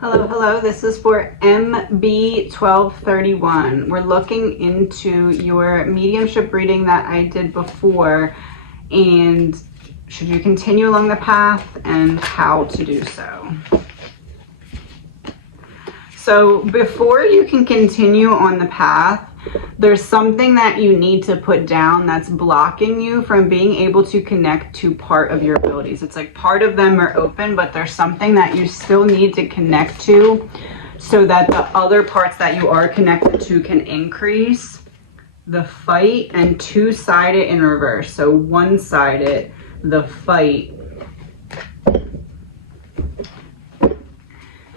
Hello, hello. This is for MB1231. We're looking into your mediumship reading that I did before, and should you continue along the path and how to do so. So before you can continue on the path, there's something that you need to put down that's blocking you from being able to connect to part of your abilities. It's like part of them are open, but there's something that you still need to connect to so that the other parts that you are connected to can increase. The fight and two-sided in reverse. So one-sided, the fight.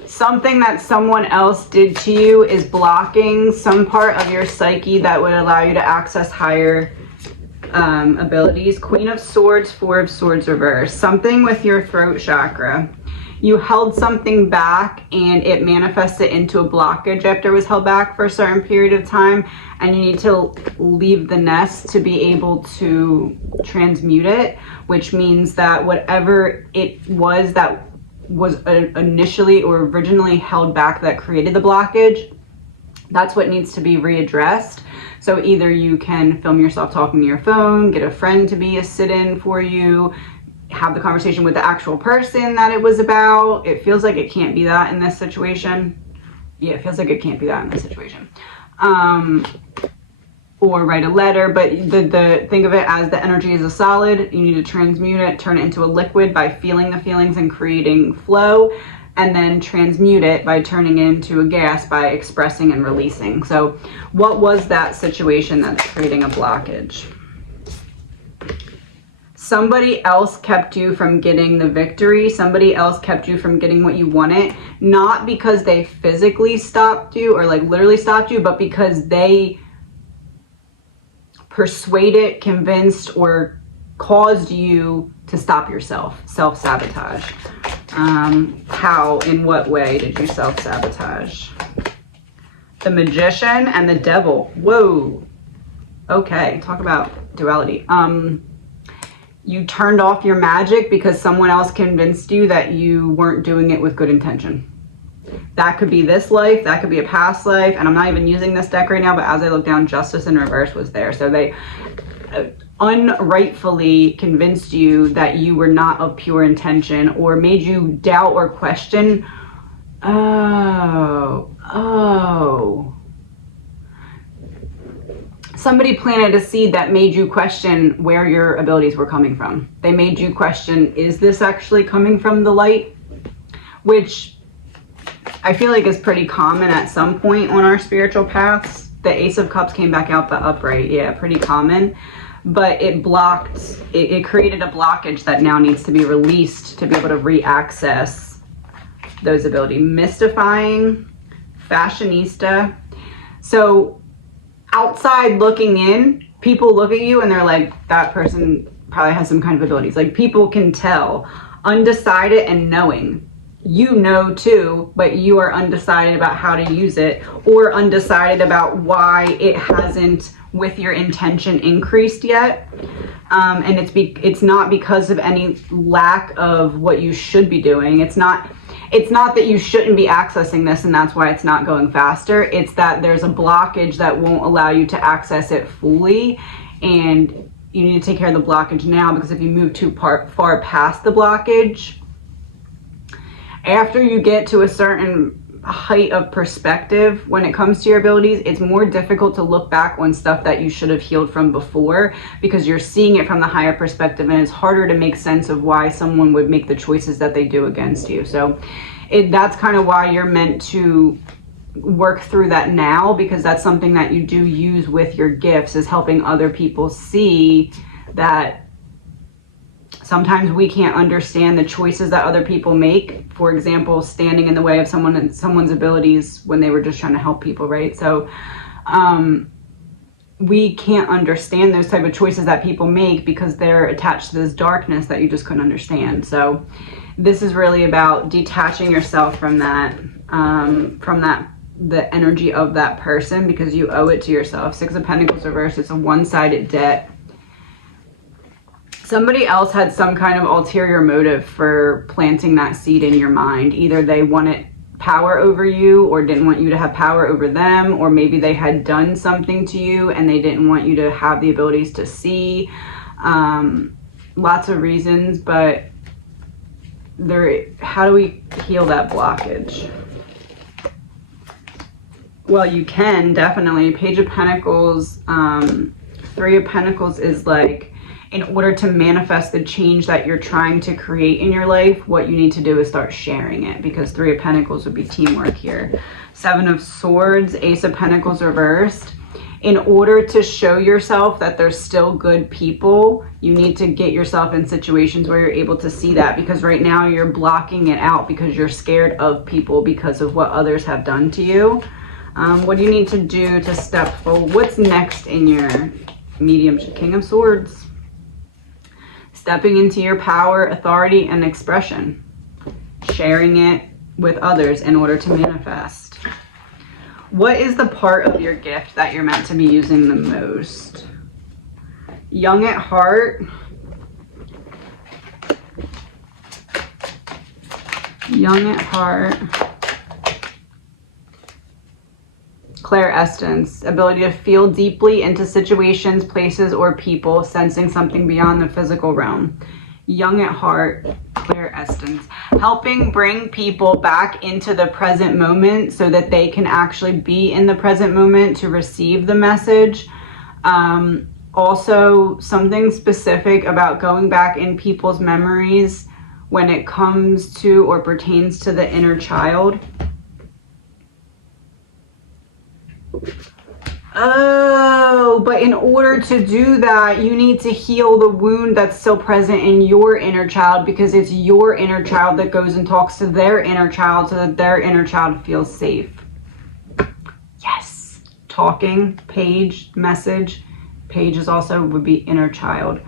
Something that someone else did to you is blocking some part of your psyche that would allow you to access higher abilities. Queen of Swords, Four of Swords reverse. Something with your throat chakra. You held something back and it manifested into a blockage after it was held back for a certain period of time, and you need to leave the nest to be able to transmute it, which means that whatever it was that was initially or originally held back that created the blockage, that's what needs to be readdressed. So either you can film yourself talking to your phone, get a friend to be a sit-in for you, have the conversation with the actual person that it was about. It feels like it can't be that in this situation. Yeah, it feels like it can't be that in this situation. Or write a letter, but the think of it as the energy is a solid. You need to transmute it, turn it into a liquid by feeling the feelings and creating flow, and then transmute it by turning it into a gas by expressing and releasing. So what was that situation that's creating a blockage? Somebody else kept you from getting the victory. Somebody else kept you from getting what you wanted, not because they physically stopped you or like literally stopped you, but because they persuaded, convinced, or caused you to stop yourself. Self-sabotage. How, in what way did you self-sabotage? The Magician and the Devil. Whoa. Okay, talk about duality. You turned off your magic because someone else convinced you that you weren't doing it with good intention. That could be this life, that could be a past life, and I'm not even using this deck right now, but as I look down, Justice in reverse was there. So they unrightfully convinced you that you were not of pure intention, or made you doubt or question. Somebody planted a seed that made you question where your abilities were coming from. They made you question, is this actually coming from the light? Which I feel like is pretty common at some point on our spiritual paths. The Ace of Cups came back out the upright. Yeah, pretty common. But it blocked, it created a blockage that now needs to be released to be able to re-access those abilities. Mystifying, fashionista. So outside looking in, people look at you and they're like, that person probably has some kind of abilities. Like, people can tell. Undecided and knowing. You know too, but you are undecided about how to use it, or undecided about why it hasn't, with your intention, increased yet. And it's not because of any lack of what you should be doing. It's not that you shouldn't be accessing this and that's why it's not going faster. It's that there's a blockage that won't allow you to access it fully, and you need to take care of the blockage now, because if you move too far past the blockage, after you get to a certain height of perspective when it comes to your abilities, it's more difficult to look back on stuff that you should have healed from before, because you're seeing it from the higher perspective, and it's harder to make sense of why someone would make the choices that they do against you. So that's kind of why you're meant to work through that now, because that's something that you do use with your gifts, is helping other people see that sometimes we can't understand the choices that other people make. For example, standing in the way of someone's abilities when they were just trying to help people, right? So we can't understand those type of choices that people make because they're attached to this darkness that you just couldn't understand. So this is really about detaching yourself from that, the energy of that person, because you owe it to yourself. Six of Pentacles reversed, it's a one-sided debt. Somebody else had some kind of ulterior motive for planting that seed in your mind. Either they wanted power over you or didn't want you to have power over them, or maybe they had done something to you and they didn't want you to have the abilities to see. Lots of reasons, but how do we heal that blockage? Well, you can definitely. Page of Pentacles, Three of Pentacles is like, in order to manifest the change that you're trying to create in your life, what you need to do is start sharing it, because Three of Pentacles would be teamwork here. Seven of Swords, Ace of Pentacles reversed. In order to show yourself that there's still good people, you need to get yourself in situations where you're able to see that, because right now you're blocking it out because you're scared of people because of what others have done to you. What do you need to do to step forward? What's next in your mediumship? King of Swords. Stepping into your power, authority, and expression. Sharing it with others in order to manifest. What is the part of your gift that you're meant to be using the most? Young at heart. Young at heart. Clairessence, ability to feel deeply into situations, places, or people, sensing something beyond the physical realm. Young at heart, clairessence, helping bring people back into the present moment so that they can actually be in the present moment to receive the message. Also, something specific about going back in people's memories when it comes to or pertains to the inner child. Oh, but in order to do that, you need to heal the wound that's still present in your inner child, because it's your inner child that goes and talks to their inner child so that their inner child feels safe. Yes. Talking, page, message. Page is also would be inner child.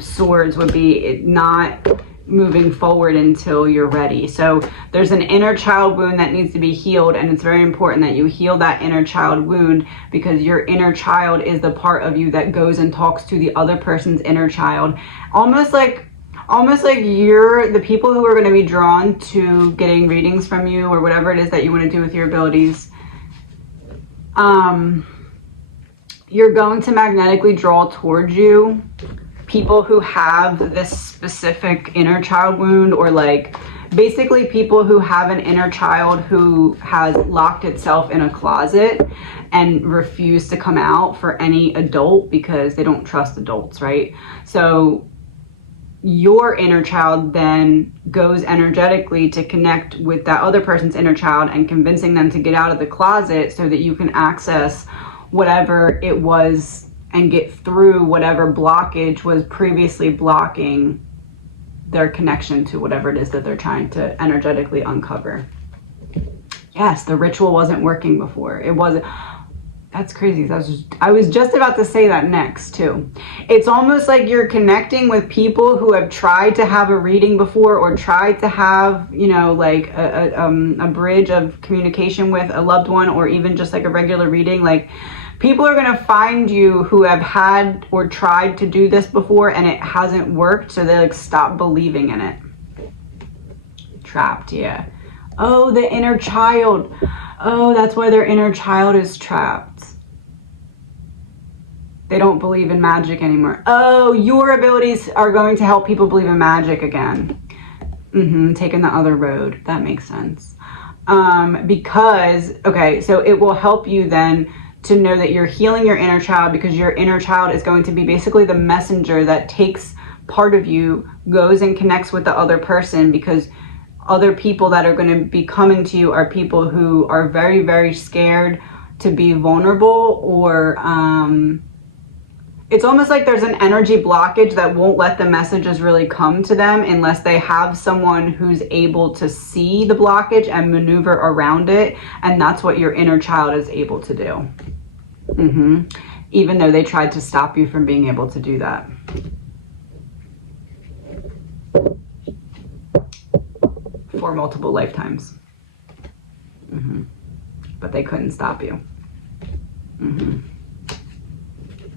Swords would be not moving forward until you're ready. So there's an inner child wound that needs to be healed, and it's very important that you heal that inner child wound, because your inner child is the part of you that goes and talks to the other person's inner child. Almost like you're the people who are going to be drawn to getting readings from you, or whatever it is that you want to do with your abilities. You're going to magnetically draw towards you people who have this specific inner child wound, or like basically people who have an inner child who has locked itself in a closet and refused to come out for any adult because they don't trust adults, right? So your inner child then goes energetically to connect with that other person's inner child and convincing them to get out of the closet so that you can access whatever it was and get through whatever blockage was previously blocking their connection to whatever it is that they're trying to energetically uncover. Yes, the ritual wasn't working before. It wasn't. That's crazy. I was just about to say that next too. It's almost like you're connecting with people who have tried to have a reading before, or tried to have, you know, like a bridge of communication with a loved one, or even just like a regular reading. Like, people are going to find you who have had or tried to do this before and it hasn't worked, so they like stop believing in it. Trapped, yeah. Oh, the inner child. Oh, that's why their inner child is trapped. They don't believe in magic anymore. Oh, your abilities are going to help people believe in magic again. Taking the other road. That makes sense. Because, okay, so it will help you then to know that you're healing your inner child, because your inner child is going to be basically the messenger that takes part of you, goes and connects with the other person, because other people that are going to be coming to you are people who are very, very scared to be vulnerable, or it's almost like there's an energy blockage that won't let the messages really come to them unless they have someone who's able to see the blockage and maneuver around it. And that's what your inner child is able to do. Even though they tried to stop you from being able to do that. For multiple lifetimes. But they couldn't stop you.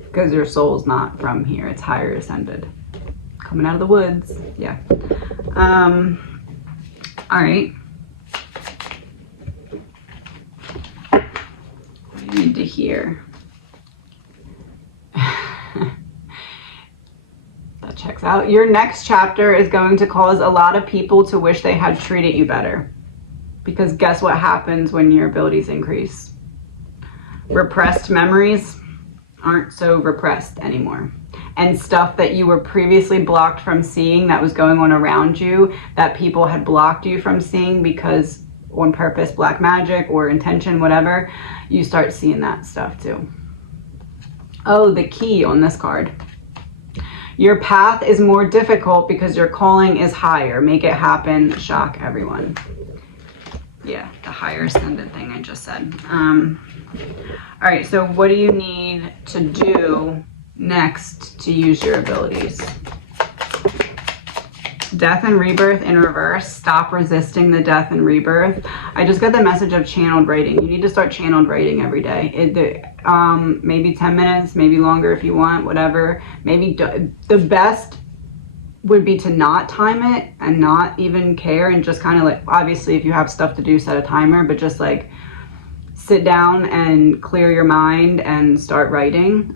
Because your soul's not from here, it's higher ascended. Coming out of the woods, yeah. All right. need to hear? That checks out. Your next chapter is going to cause a lot of people to wish they had treated you better. Because guess what happens when your abilities increase? Repressed memories aren't so repressed anymore. And stuff that you were previously blocked from seeing that was going on around you, that people had blocked you from seeing because on purpose, black magic or intention, whatever, you start seeing that stuff too. Oh, the key on this card. Your path is more difficult because your calling is higher. Make it happen. Shock everyone. Yeah, the higher ascended thing I just said. All right, so what do you need to do next to use your abilities? Death and rebirth in reverse. Stop resisting the death and rebirth. I just got the message of channeled writing. You need to start channeled writing every day. Maybe 10 minutes, maybe longer if you want, whatever. Maybe the best would be to not time it and not even care, and just kind of like, obviously if you have stuff to do, set a timer, but just like sit down and clear your mind and start writing.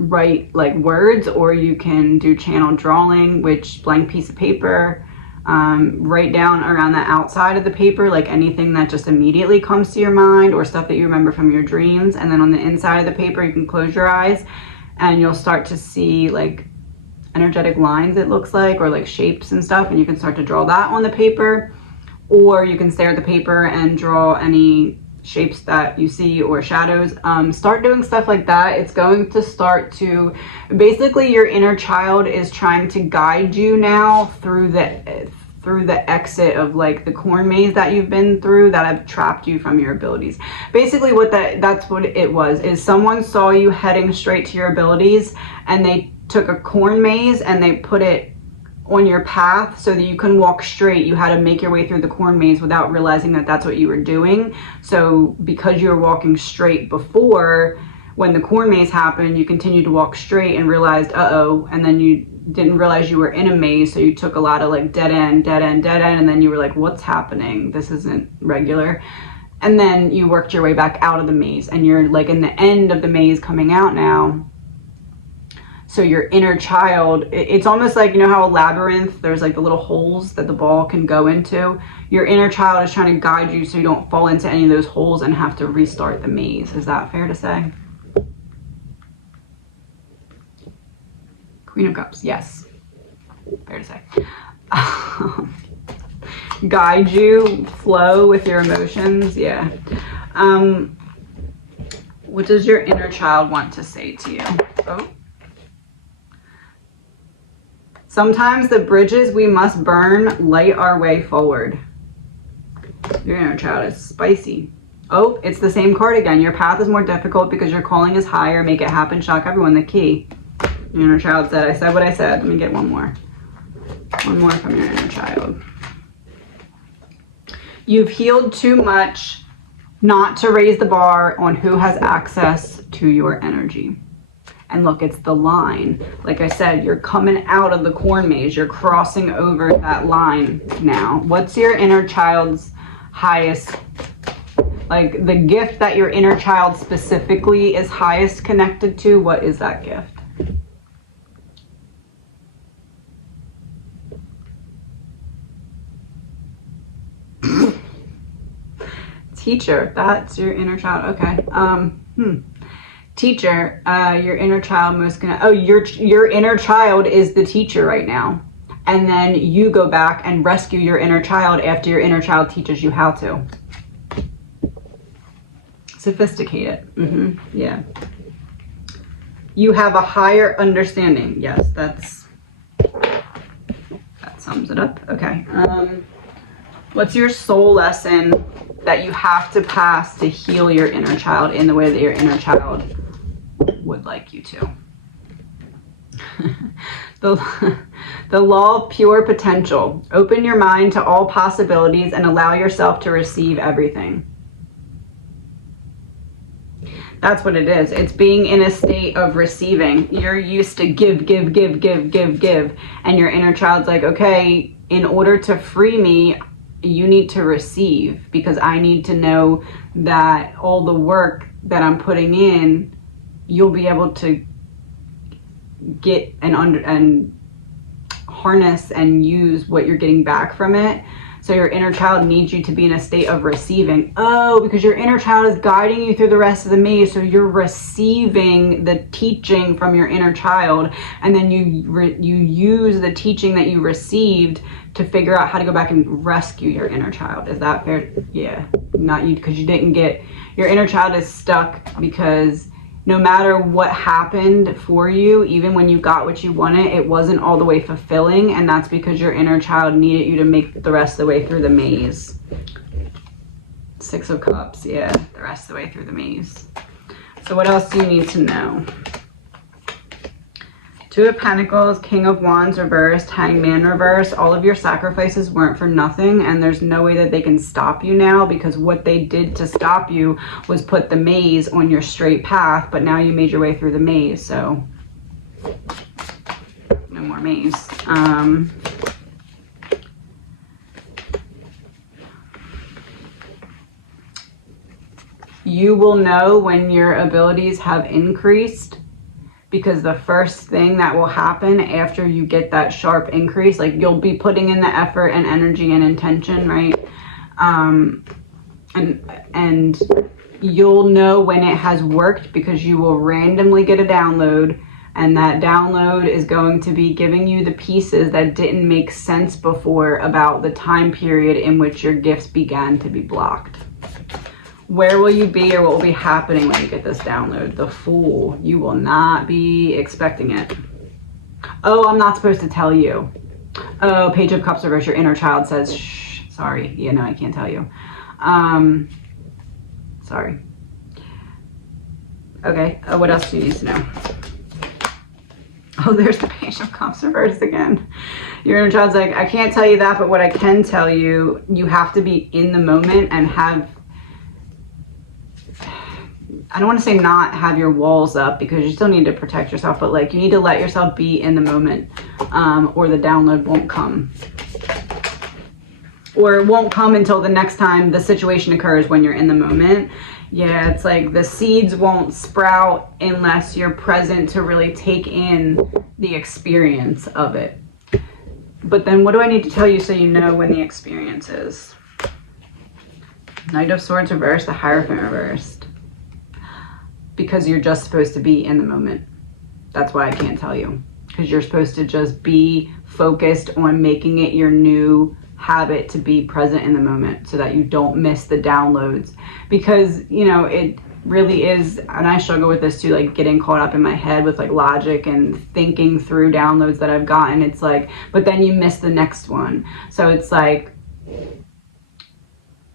Write like words, or you can do channel drawing, which blank piece of paper, write down around the outside of the paper like anything that just immediately comes to your mind or stuff that you remember from your dreams, and then on the inside of the paper you can close your eyes and you'll start to see like energetic lines, it looks like, or like shapes and stuff, and you can start to draw that on the paper, or you can stare at the paper and draw any shapes that you see or shadows. Start doing stuff like that. It's going to start to, basically your inner child is trying to guide you now through the exit of like the corn maze that you've been through that have trapped you from your abilities. Basically what that's what it was, is someone saw you heading straight to your abilities and they took a corn maze and they put it on your path so that you can walk straight. You had to make your way through the corn maze without realizing that that's what you were doing. So because you were walking straight before, when the corn maze happened, you continued to walk straight and realized, uh-oh, and then you didn't realize you were in a maze, so you took a lot of like dead end, and then you were like, what's happening? This isn't regular. And then you worked your way back out of the maze, and you're like in the end of the maze coming out now. So your inner child, it's almost like, you know how a labyrinth, there's like the little holes that the ball can go into? Your inner child is trying to guide you so you don't fall into any of those holes and have to restart the maze. Is that fair to say? Queen of Cups, yes. Fair to say. Guide you, flow with your emotions, yeah. What does your inner child want to say to you? Oh. Sometimes the bridges we must burn light our way forward. Your inner child is spicy. Oh, it's the same card again. Your path is more difficult because your calling is higher. Make it happen. Shock everyone. The key. Your inner child said, I said what I said. Let me get one more. One more from your inner child. You've healed too much not to raise the bar on who has access to your energy. And look, it's the line. Like I said, you're coming out of the corn maze. You're crossing over that line now. What's your inner child's highest, like the gift that your inner child specifically is highest connected to? What is that gift? Teacher, that's your inner child. Okay. Teacher, your inner child most gonna, oh, your inner child is the teacher right now. And then you go back and rescue your inner child after your inner child teaches you how to. Sophisticated. Yeah. You have a higher understanding. Yes, that sums it up. Okay. What's your soul lesson that you have to pass to heal your inner child in the way that your inner child would like you to? The law of pure potential. Open your mind to all possibilities and allow yourself to receive everything. That's what it is. It's being in a state of receiving. You're used to give. And your inner child's like, okay, in order to free me, you need to receive, because I need to know that all the work that I'm putting in, you'll be able to get and harness and use what you're getting back from it. So your inner child needs you to be in a state of receiving. Oh, because your inner child is guiding you through the rest of the maze. So you're receiving the teaching from your inner child, and then you use the teaching that you received to figure out how to go back and rescue your inner child. Is that fair? Yeah, not you, because you didn't get, your inner child is stuck because no matter what happened for you, even when you got what you wanted, it wasn't all the way fulfilling, and that's because your inner child needed you to make the rest of the way through the maze. 6 of Cups, yeah, the rest of the way through the maze. So what else do you need to know? 2 of Pentacles, King of Wands reversed, Hangman reversed. All of your sacrifices weren't for nothing, and there's no way that they can stop you now, because what they did to stop you was put the maze on your straight path, but now you made your way through the maze, so no more maze. You will know when your abilities have increased, because the first thing that will happen after you get that sharp increase, like you'll be putting in the effort and energy and intention, right? And you'll know when it has worked, because you will randomly get a download, and that download is going to be giving you the pieces that didn't make sense before about the time period in which your gifts began to be blocked. Where will you be, or what will be happening when you get this download? The Fool. You will not be expecting it. Oh, I'm not supposed to tell you. Oh, Page of Cups reverse. Your inner child says, shh, sorry. Yeah, no, I can't tell you. Sorry. Okay, what else do you need to know? Oh, there's the Page of Cups reversed again. Your inner child's like, I can't tell you that, but what I can tell you, you have to be in the moment and have, I don't want to say not have your walls up, because you still need to protect yourself, but like you need to let yourself be in the moment, or the download won't come. Or it won't come until the next time the situation occurs when you're in the moment. Yeah, it's like the seeds won't sprout unless you're present to really take in the experience of it. But then what do I need to tell you so you know when the experience is? Knight of Swords reversed, the Hierophant reversed. Because you're just supposed to be in the moment. That's why I can't tell you. Because you're supposed to just be focused on making it your new habit to be present in the moment, so that you don't miss the downloads. Because, you know, it really is, and I struggle with this too, like getting caught up in my head with like logic and thinking through downloads that I've gotten. It's like, but then you miss the next one. So it's like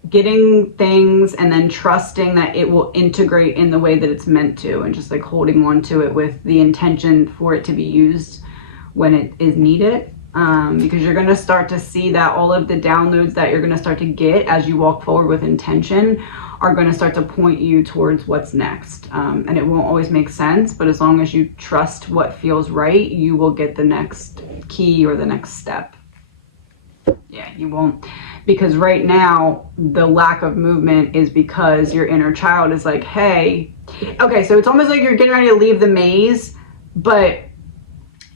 getting things and then trusting that it will integrate in the way that it's meant to, and just like holding on to it with the intention for it to be used when it is needed. Because you're going to start to see that all of the downloads that you're going to start to get as you walk forward with intention are going to start to point you towards what's next. And it won't always make sense, but as long as you trust what feels right, you will get the next key or the next step. Yeah, you won't. Because right now, the lack of movement is because your inner child is like, hey, okay, so it's almost like you're getting ready to leave the maze, but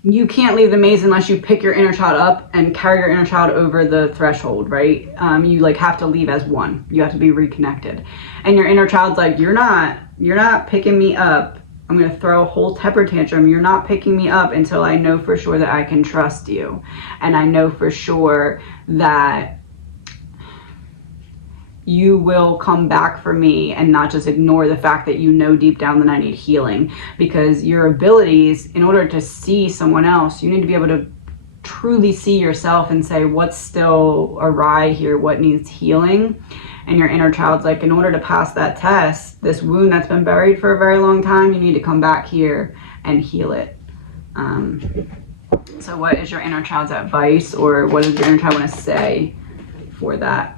you can't leave the maze unless you pick your inner child up and carry your inner child over the threshold, right? You like have to leave as one. You have to be reconnected. And your inner child's like, you're not picking me up. I'm going to throw a whole temper tantrum. You're not picking me up until I know for sure that I can trust you. And I know for sure that you will come back for me, and not just ignore the fact that you know deep down that I need healing. Because your abilities, in order to see someone else, you need to be able to truly see yourself and say, what's still awry here? What needs healing? And your inner child's like, in order to pass that test, this wound that's been buried for a very long time, you need to come back here and heal it. So what is your inner child's advice, or what does your inner child want to say for that?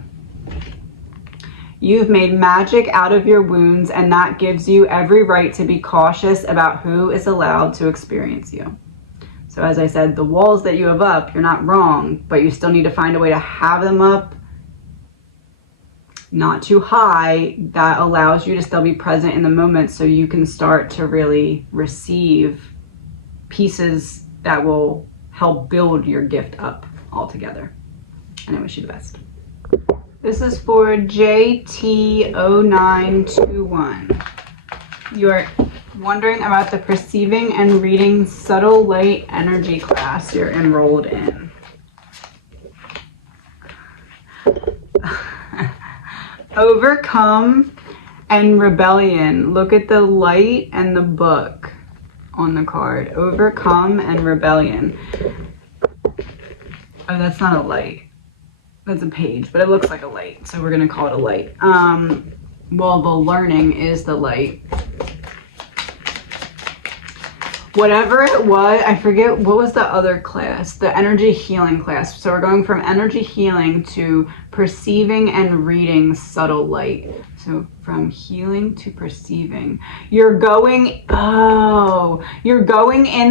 You've made magic out of your wounds, and that gives you every right to be cautious about who is allowed to experience you. So as I said, the walls that you have up, you're not wrong, but you still need to find a way to have them up not too high, that allows you to still be present in the moment so you can start to really receive pieces that will help build your gift up altogether. And I wish you the best. This is for JT0921. You're wondering about the perceiving and reading subtle light energy class you're enrolled in. Overcome and rebellion. Look at the light and the book on the card. Overcome and rebellion. Oh, that's not a light. That's a page, but it looks like a light, so we're gonna call it a light. Well, the learning is the light. Whatever it was, I forget, what was the other class? The energy healing class. So we're going from energy healing to perceiving and reading subtle light. So from healing to perceiving. You're going in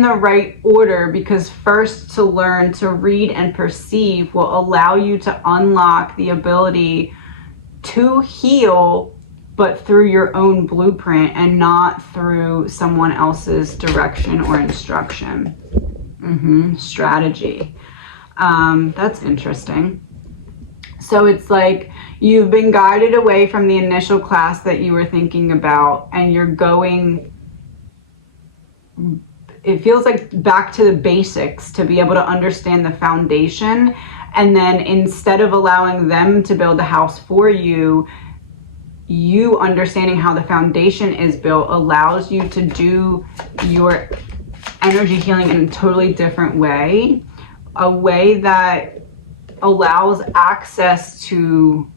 the right order, because first to learn to read and perceive will allow you to unlock the ability to heal, but through your own blueprint and not through someone else's direction or instruction. Strategy. That's interesting. So it's like you've been guided away from the initial class that you were thinking about, and you're going, it feels like back to the basics to be able to understand the foundation. And then instead of allowing them to build the house for you, you understanding how the foundation is built allows you to do your energy healing in a totally different way, a way that allows access to,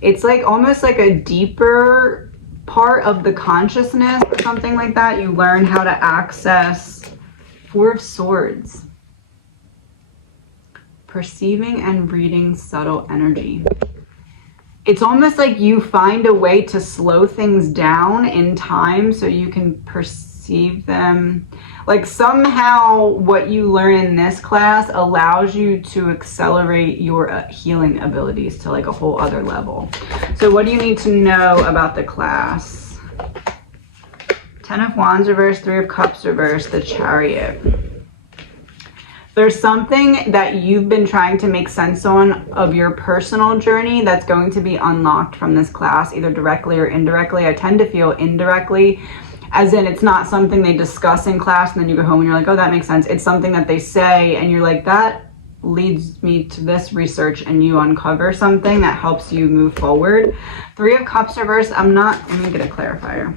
it's like almost like a deeper part of the consciousness or something like that. You learn how to access Four of Swords. Perceiving and reading subtle energy. It's almost like you find a way to slow things down in time so you can perceive them. Like somehow what you learn in this class allows you to accelerate your healing abilities to like a whole other level. So what do you need to know about the class? 10 of Wands reversed, 3 of Cups reversed, the Chariot. There's something that you've been trying to make sense on of your personal journey that's going to be unlocked from this class, either directly or indirectly. I tend to feel indirectly, as in it's not something they discuss in class and then you go home and you're like, oh, that makes sense. It's something that they say and you're like, that leads me to this research, and you uncover something that helps you move forward. 3 of Cups reversed. Let me get a clarifier.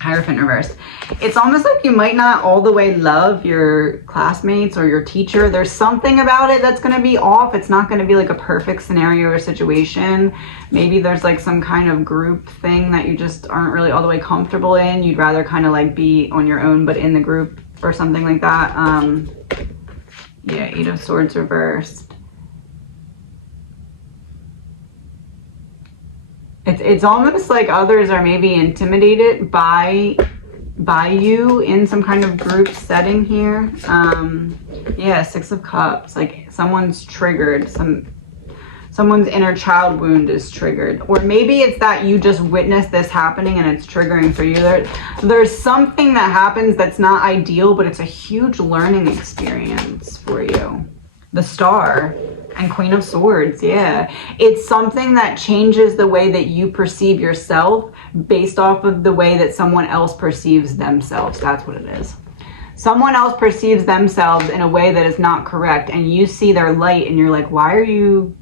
Hierophant reversed. It's almost like you might not all the way love your classmates or your teacher. There's something about it that's going to be off. It's not going to be like a perfect scenario or situation. Maybe there's like some kind of group thing that you just aren't really all the way comfortable in. You'd rather kind of like be on your own but in the group or something like that. Yeah, 8 of Swords reversed. It's almost like others are maybe intimidated by you in some kind of group setting here. Yeah, 6 of Cups, like someone's triggered, someone's inner child wound is triggered, or maybe it's that you just witnessed this happening and it's triggering for you. There's something that happens that's not ideal, but it's a huge learning experience for you. The Star and Queen of Swords, yeah. It's something that changes the way that you perceive yourself based off of the way that someone else perceives themselves. That's what it is. Someone else perceives themselves in a way that is not correct, and you see their light and you're like, why are you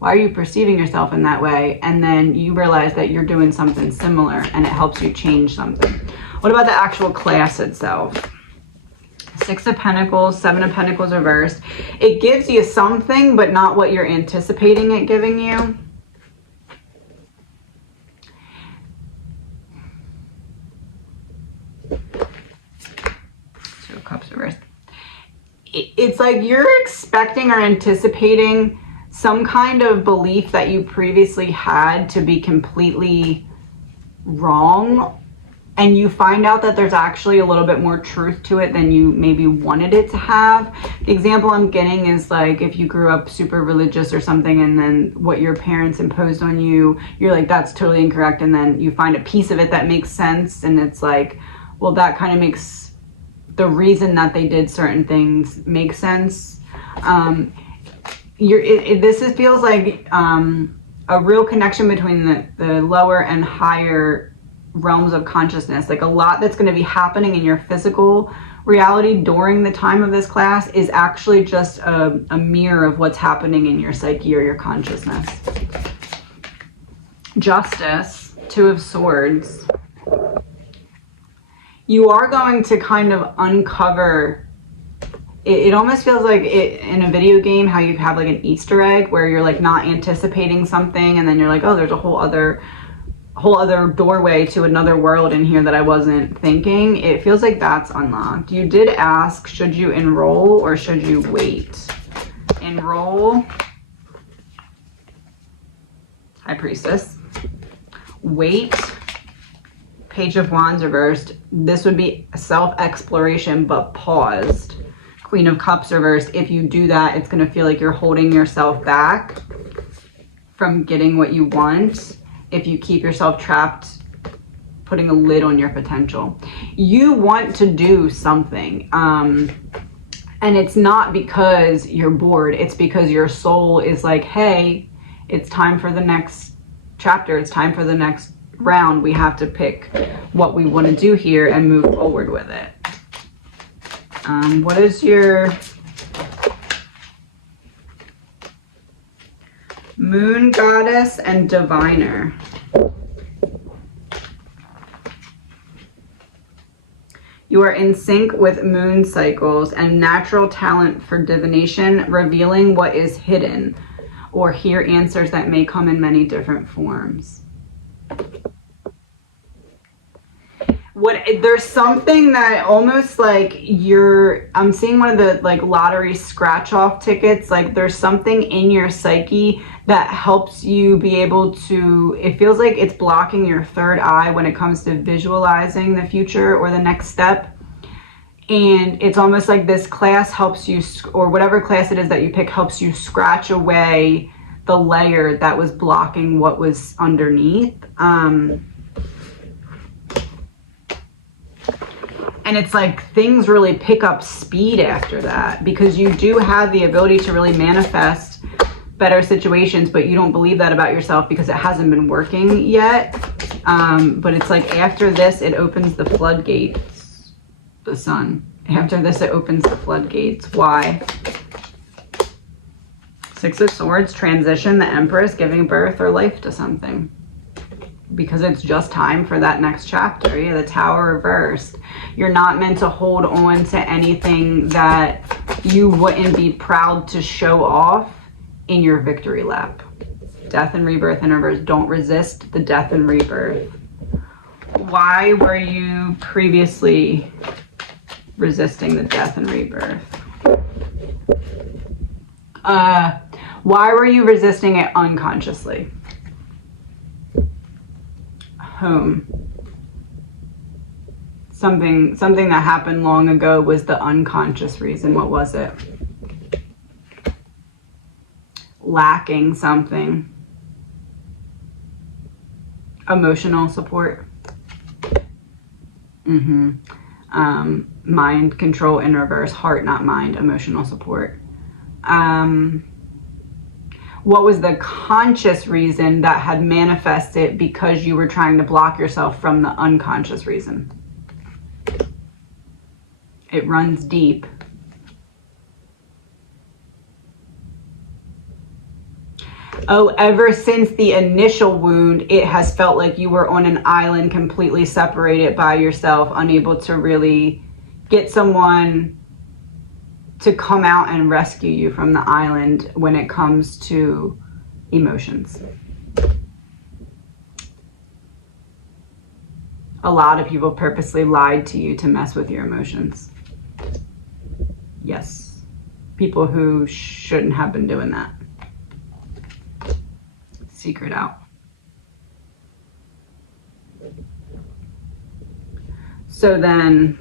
perceiving yourself in that way? And then you realize that you're doing something similar and it helps you change something. What about the actual class itself? 6 of Pentacles, 7 of Pentacles reversed. It gives you something, but not what you're anticipating it giving you. Two of Cups reversed. It's like you're expecting or anticipating some kind of belief that you previously had to be completely wrong, and you find out that there's actually a little bit more truth to it than you maybe wanted it to have. The example I'm getting is like if you grew up super religious or something, and then what your parents imposed on you, you're like, that's totally incorrect, and then you find a piece of it that makes sense, and it's like, well, that kind of makes the reason that they did certain things make sense. This feels like a real connection between the lower and higher realms of consciousness. Like a lot that's going to be happening in your physical reality during the time of this class is actually just a mirror of what's happening in your psyche or your consciousness. Justice, Two of Swords. You are going to kind of uncover, it almost feels like in a video game, how you have like an Easter egg where you're like not anticipating something, and then you're like, oh, there's a whole other doorway to another world in here that I wasn't thinking. It feels like that's unlocked. You did ask, should you enroll or should you wait? Enroll, High Priestess. Wait, Page of Wands reversed. This would be self-exploration but paused. Queen of Cups reversed. If you do that, it's going to feel like you're holding yourself back from getting what you want. If you keep yourself trapped, putting a lid on your potential. You want to do something. And it's not because you're bored. It's because your soul is like, hey, it's time for the next chapter. It's time for the next round. We have to pick what we want to do here and move forward with it. What is your Moon Goddess and Diviner? You are in sync with moon cycles and natural talent for divination, revealing what is hidden, or hear answers that may come in many different forms. There's something that almost like I'm seeing one of the like lottery scratch off tickets. Like there's something in your psyche that helps you be able to, it feels like it's blocking your third eye when it comes to visualizing the future or the next step. And it's almost like this class helps you, or whatever class it is that you pick, helps you scratch away the layer that was blocking what was underneath. And it's like things really pick up speed after that, because you do have the ability to really manifest better situations, but you don't believe that about yourself because it hasn't been working yet. But it's like after this, it opens the floodgates. The Sun. After this, it opens the floodgates. Why? Six of Swords, transition, the Empress, giving birth or life to something. Because it's just time for that next chapter. Yeah, the Tower reversed. You're not meant to hold on to anything that you wouldn't be proud to show off in your victory lap. Death and rebirth in reverse. Don't resist the death and rebirth. Why were you previously resisting the death and rebirth? Why were you resisting it unconsciously? Home. Something that happened long ago was the unconscious reason. What was it? Lacking something. Emotional support. Mind control in reverse. Heart, not mind. Emotional support. What was the conscious reason that had manifested because you were trying to block yourself from the unconscious reason? It runs deep. Oh, ever since the initial wound, it has felt like you were on an island completely separated by yourself, unable to really get someone to come out and rescue you from the island when it comes to emotions. A lot of people purposely lied to you to mess with your emotions. Yes. People who shouldn't have been doing that. Secret out. So then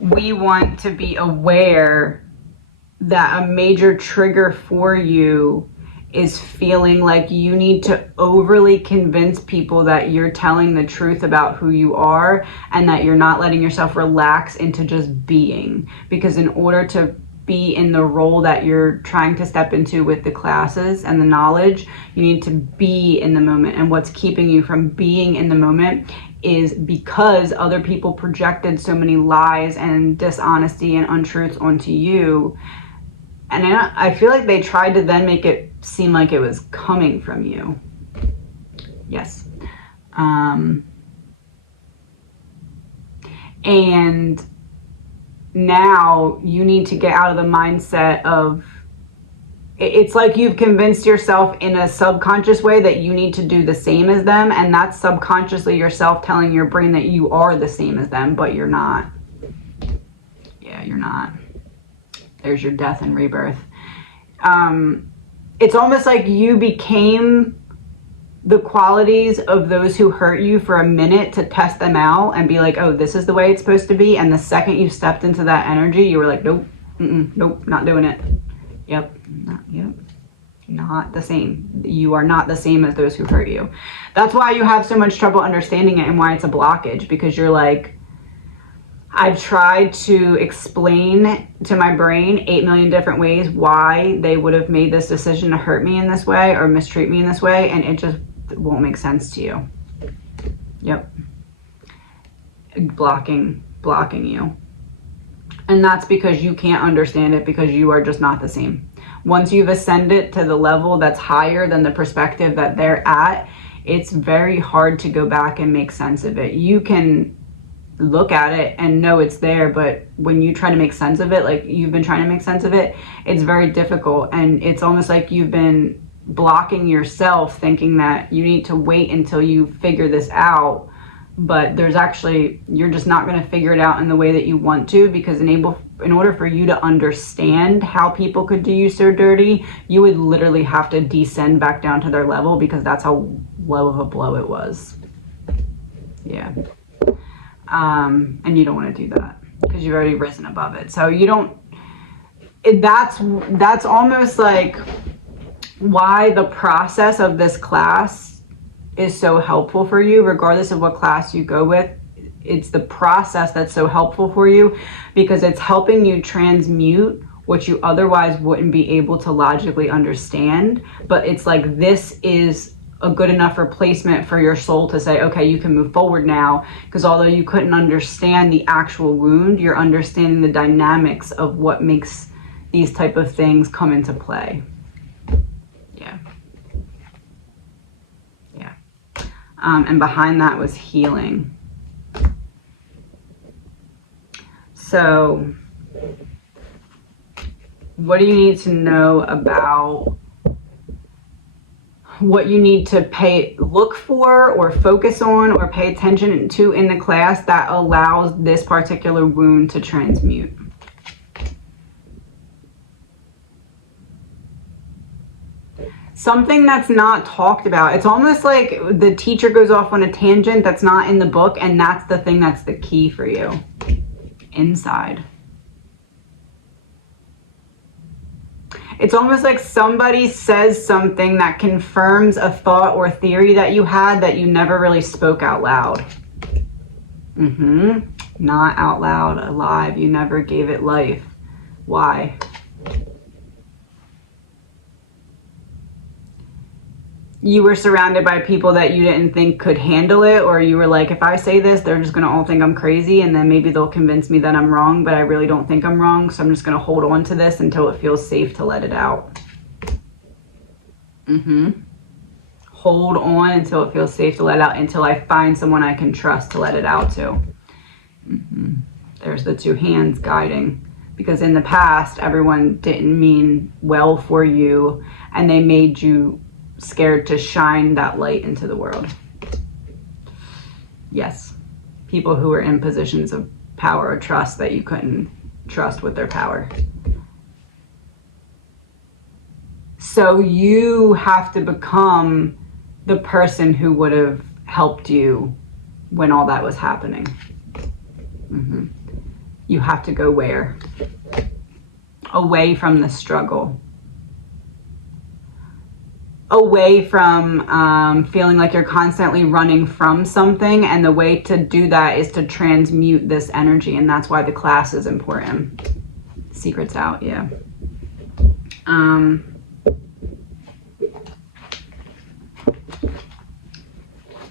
we want to be aware that a major trigger for you is feeling like you need to overly convince people that you're telling the truth about who you are and that you're not letting yourself relax into just being. Because in order to be in the role that you're trying to step into with the classes and the knowledge, you need to be in the moment. And what's keeping you from being in the moment is because other people projected so many lies and dishonesty and untruths onto you. And I feel like they tried to then make it seem like it was coming from you. Yes. And now you need to get out of the mindset of, it's like you've convinced yourself in a subconscious way that you need to do the same as them. And that's subconsciously yourself telling your brain that you are the same as them, but you're not. Yeah, you're not. There's your death and rebirth. It's almost like you became the qualities of those who hurt you for a minute to test them out and be like, oh, this is the way it's supposed to be. And the second you stepped into that energy, you were like, nope, nope, not doing it. Yep, not the same. You are not the same as those who hurt you. That's why you have so much trouble understanding it and why it's a blockage, because you're like, I've tried to explain to my brain 8 million different ways why they would have made this decision to hurt me in this way or mistreat me in this way, and it just won't make sense to you. Yep. Blocking you. And that's because you can't understand it, because you are just not the same. Once you've ascended to the level that's higher than the perspective that they're at, it's very hard to go back and make sense of it. You can look at it and know it's there, but when you try to make sense of it, like you've been trying to make sense of it, it's very difficult. And it's almost like you've been blocking yourself, thinking that you need to wait until you figure this out. But there's actually, you're just not going to figure it out in the way that you want to, because in order for you to understand how people could do you so dirty, you would literally have to descend back down to their level, because that's how low of a blow it was. Yeah. And you don't want to do that because you've already risen above it. So you don't, that's almost like why the process of this class is so helpful for you, regardless of what class you go with. It's the process that's so helpful for you, because it's helping you transmute what you otherwise wouldn't be able to logically understand. But it's like, this is a good enough replacement for your soul to say, okay, you can move forward now. Because although you couldn't understand the actual wound, you're understanding the dynamics of what makes these type of things come into play. Yeah. And behind that was healing. So what do you need to know about what you need to look for or focus on or pay attention to in the class that allows this particular wound to transmute? Something that's not talked about. It's almost like the teacher goes off on a tangent that's not in the book, and that's the thing that's the key for you. Inside. It's almost like somebody says something that confirms a thought or theory that you had that you never really spoke out loud. Not out loud, alive. You never gave it life. Why? You were surrounded by people that you didn't think could handle it, or you were like, if I say this, they're just going to all think I'm crazy, and then maybe they'll convince me that I'm wrong, but I really don't think I'm wrong, so I'm just going to hold on to this until it feels safe to let it out. Hold on until it feels safe to let out, until I find someone I can trust to let it out to. There's the two hands guiding, because in the past, everyone didn't mean well for you, and they made you scared to shine that light into the world. Yes. People who were in positions of power or trust that you couldn't trust with their power. So you have to become the person who would have helped you when all that was happening. You have to go where? Away from the struggle. Away from feeling like you're constantly running from something, and the way to do that is to transmute this energy, and that's why the class is important. Secrets out, yeah.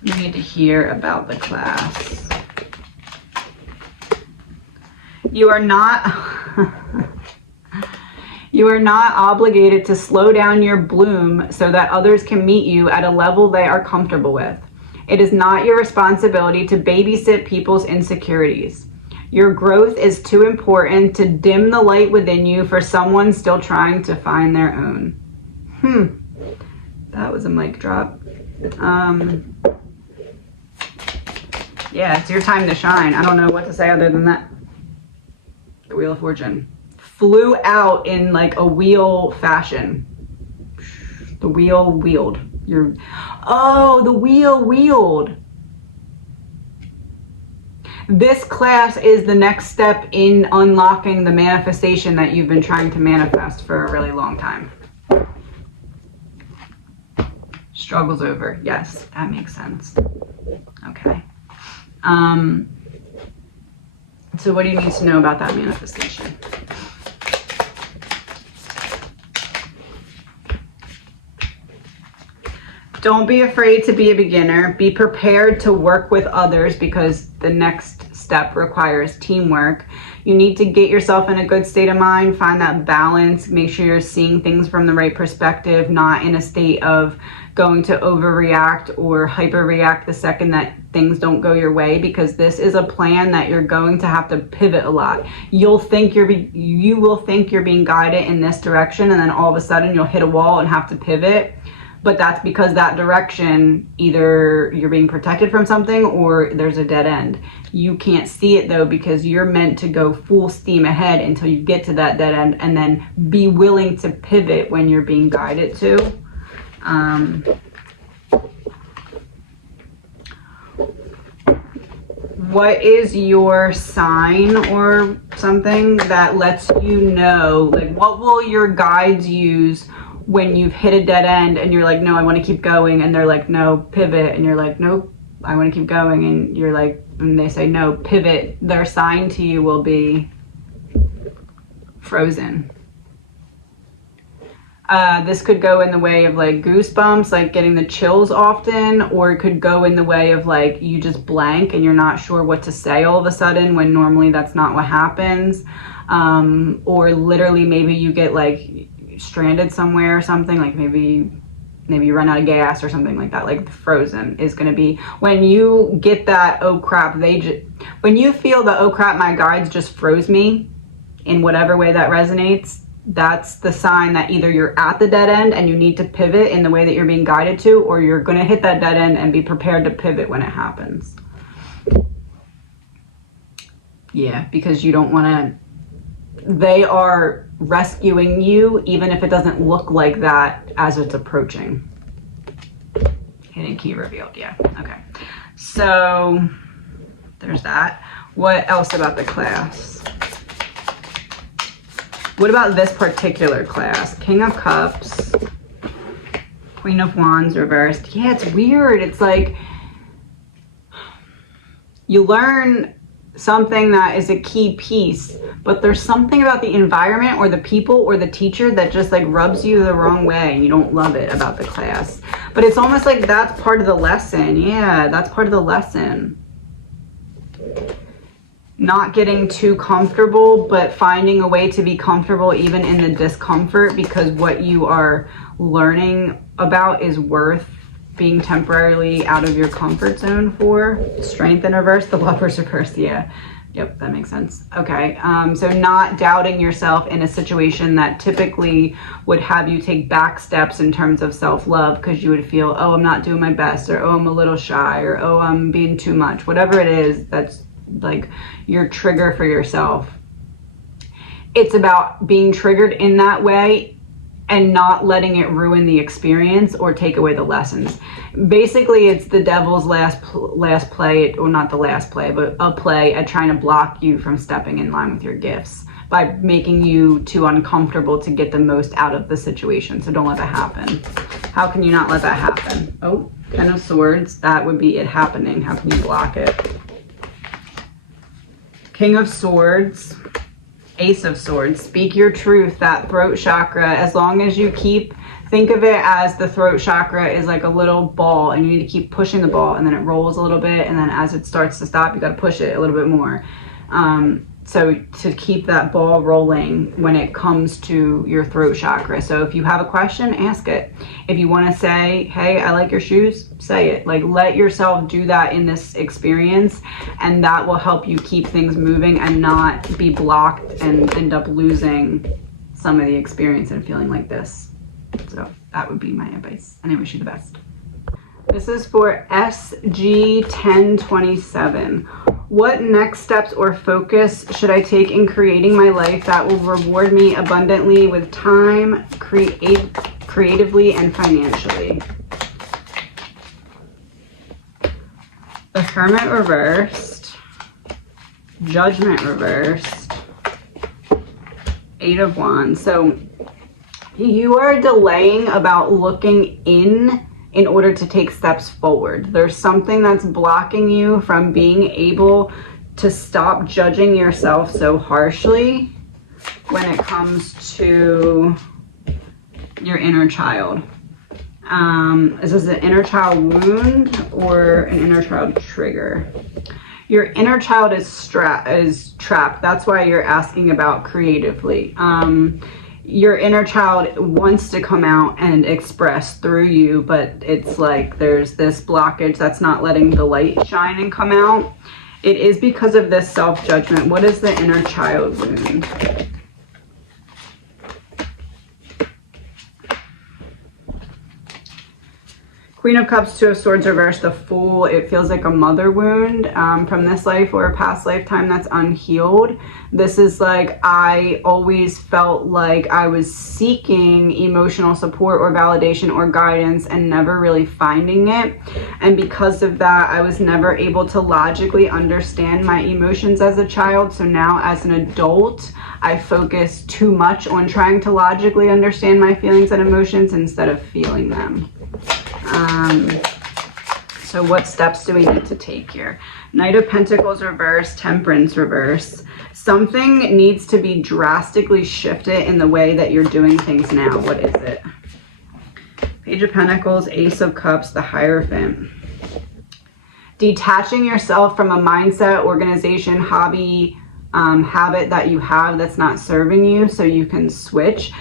You need to hear about the class. You are not you are not obligated to slow down your bloom so that others can meet you at a level they are comfortable with. It is not your responsibility to babysit people's insecurities. Your growth is too important to dim the light within you for someone still trying to find their own. That was a mic drop. Yeah, it's your time to shine. I don't know what to say other than that. The Wheel of Fortune flew out in like a wheel fashion. The wheel wheeled. The wheel wheeled. This class is the next step in unlocking the manifestation that you've been trying to manifest for a really long time. Struggle's over. Yes, that makes sense. Okay. So what do you need to know about that manifestation? Don't be afraid to be a beginner. Be prepared to work with others because the next step requires teamwork. You need to get yourself in a good state of mind, find that balance, make sure you're seeing things from the right perspective, not in a state of going to overreact or hyperreact the second that things don't go your way, because this is a plan that you're going to have to pivot a lot. You will think you're being guided in this direction, and then all of a sudden you'll hit a wall and have to pivot. But that's because that direction, either you're being protected from something or there's a dead end. You can't see it though, because you're meant to go full steam ahead until you get to that dead end, and then be willing to pivot when you're being guided to. What is your sign or something that lets you know, like, what will your guides use when you've hit a dead end and you're like, no, I want to keep going, and they're like, no, pivot, and you're like, nope, I want to keep going, and you're like, and they say, no, pivot. Their sign to you will be frozen. This could go in the way of like goosebumps, like getting the chills often, or it could go in the way of like you just blank and you're not sure what to say all of a sudden when normally that's not what happens. Or literally maybe you get like stranded somewhere or something, like maybe you run out of gas or something like that. Like frozen is going to be when you get that, oh crap, when you feel the, oh crap, my guides just froze me, in whatever way that resonates, that's the sign that either you're at the dead end and you need to pivot in the way that you're being guided to, or you're going to hit that dead end and be prepared to pivot when it happens. Yeah, because you don't want to, they are rescuing you even if it doesn't look like that as it's approaching. Hidden key revealed, yeah, okay. So there's that. What else about the class? What about this particular class? King of Cups, Queen of Wands reversed. Yeah, it's weird. It's like you learn something that is a key piece, but there's something about the environment or the people or the teacher that just like rubs you the wrong way and you don't love it about the class. But it's almost like that's part of the lesson. Yeah, that's part of the lesson. Not getting too comfortable, but finding a way to be comfortable even in the discomfort, because what you are learning about is worth being temporarily out of your comfort zone for. Strength in reverse, the Lovers reverse, yeah. Yep, that makes sense. Okay, so not doubting yourself in a situation that typically would have you take back steps in terms of self-love, because you would feel, oh, I'm not doing my best, or oh, I'm a little shy, or oh, I'm being too much. Whatever it is, that's like your trigger for yourself. It's about being triggered in that way and not letting it ruin the experience or take away the lessons. Basically, it's the devil's last play, or not the last play, but a play at trying to block you from stepping in line with your gifts by making you too uncomfortable to get the most out of the situation. So don't let that happen. How can you not let that happen? Oh, Ten of Swords, that would be it happening. How can you block it? King of Swords, Ace of Swords. Speak your truth. That throat chakra, as long as you think of it as the throat chakra is like a little ball, and you need to keep pushing the ball, and then it rolls a little bit, and then as it starts to stop, you got to push it a little bit more. So to keep that ball rolling when it comes to your throat chakra. So if you have a question, ask it. If you want to say, hey, I like your shoes, say it. Like, let yourself do that in this experience, and that will help you keep things moving and not be blocked and end up losing some of the experience and feeling like this. So that would be my advice, and I wish you the best. This is for SG1027. What next steps or focus should I take in creating my life that will reward me abundantly with time, creatively, and financially? The Hermit reversed, Judgment reversed, Eight of Wands. So you are delaying about looking in order to take steps forward. There's something that's blocking you from being able to stop judging yourself so harshly when it comes to your inner child. Is this an inner child wound or an inner child trigger? Your inner child is trapped. That's why you're asking about creatively. Your inner child wants to come out and express through you, but it's like there's this blockage that's not letting the light shine and come out. It is because of this self-judgment. What is the inner child wound? Queen of Cups, Two of Swords reversed, the Fool. It feels like a mother wound from this life or a past lifetime that's unhealed. This is like, I always felt like I was seeking emotional support or validation or guidance and never really finding it. And because of that, I was never able to logically understand my emotions as a child. So now as an adult, I focus too much on trying to logically understand my feelings and emotions instead of feeling them. So what steps do we need to take here? Knight of Pentacles reverse, Temperance reverse. Something needs to be drastically shifted in the way that you're doing things now. What is it? Page of Pentacles, Ace of Cups, the Hierophant. Detaching yourself from a mindset, organization, hobby, habit that you have that's not serving you, so you can switch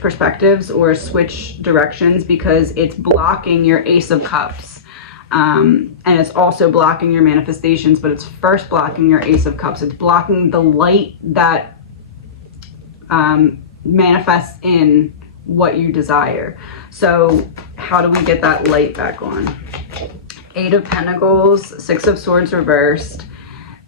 perspectives or switch directions, because it's blocking your Ace of Cups, and it's also blocking your manifestations, but it's first blocking your Ace of Cups. It's blocking the light that manifests in what you desire. So how do we get that light back on? Eight of Pentacles, Six of Swords reversed.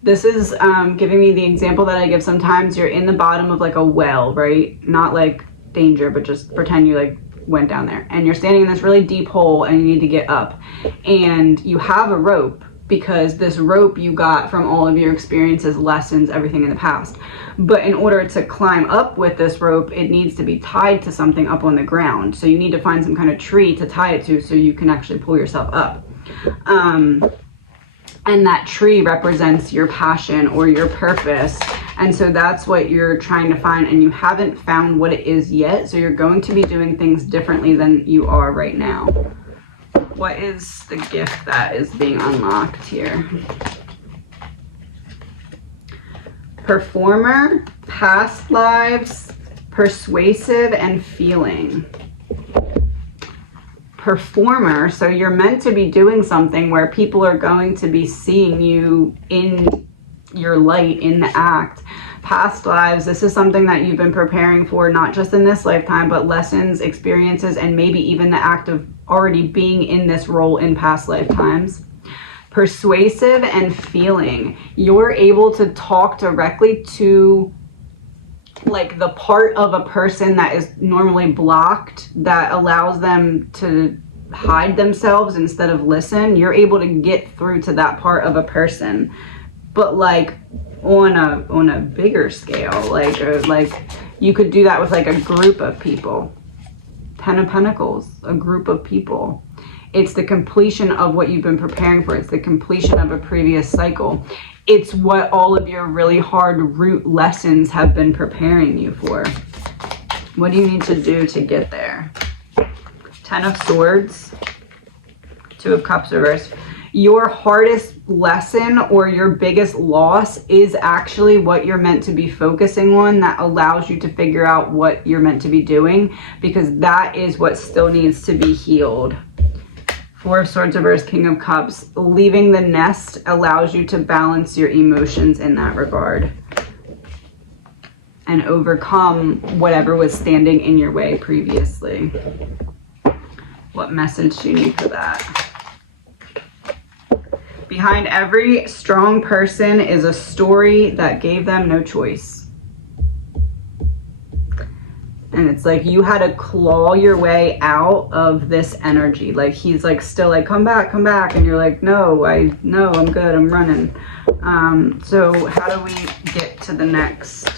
This is giving me the example that I give sometimes. You're in the bottom of like a well, right? Not like danger, but just pretend you like went down there. And you're standing in this really deep hole and you need to get up. And you have a rope, because this rope you got from all of your experiences, lessons, everything in the past. But in order to climb up with this rope, it needs to be tied to something up on the ground. So you need to find some kind of tree to tie it to so you can actually pull yourself up. And that tree represents your passion or your purpose. And so that's what you're trying to find, and you haven't found what it is yet. So you're going to be doing things differently than you are right now. What is the gift that is being unlocked here? Performer, past lives, persuasive, and feeling. Performer, so you're meant to be doing something where people are going to be seeing you in your light, in the act. Past lives, this is something that you've been preparing for, not just in this lifetime, but lessons, experiences, and maybe even the act of already being in this role in past lifetimes. Persuasive and feeling, you're able to talk directly to like the part of a person that is normally blocked, that allows them to hide themselves instead of listen, you're able to get through to that part of a person. But like on a bigger scale, like you could do that with like a group of people. 10 of Pentacles, a group of people. It's the completion of what you've been preparing for. It's the completion of a previous cycle. It's what all of your really hard root lessons have been preparing you for. What do you need to do to get there? 10 of Swords, 2 of Cups reversed. Your hardest lesson or your biggest loss is actually what you're meant to be focusing on, that allows you to figure out what you're meant to be doing, because that is what still needs to be healed. 4 of Swords reversed, King of Cups. Leaving the nest allows you to balance your emotions in that regard and overcome whatever was standing in your way previously. What message do you need for that? Behind every strong person is a story that gave them no choice. And it's like you had to claw your way out of this energy. Like he's like still like, come back. And you're like, no, I'm good, I'm running. So how do we get to the next?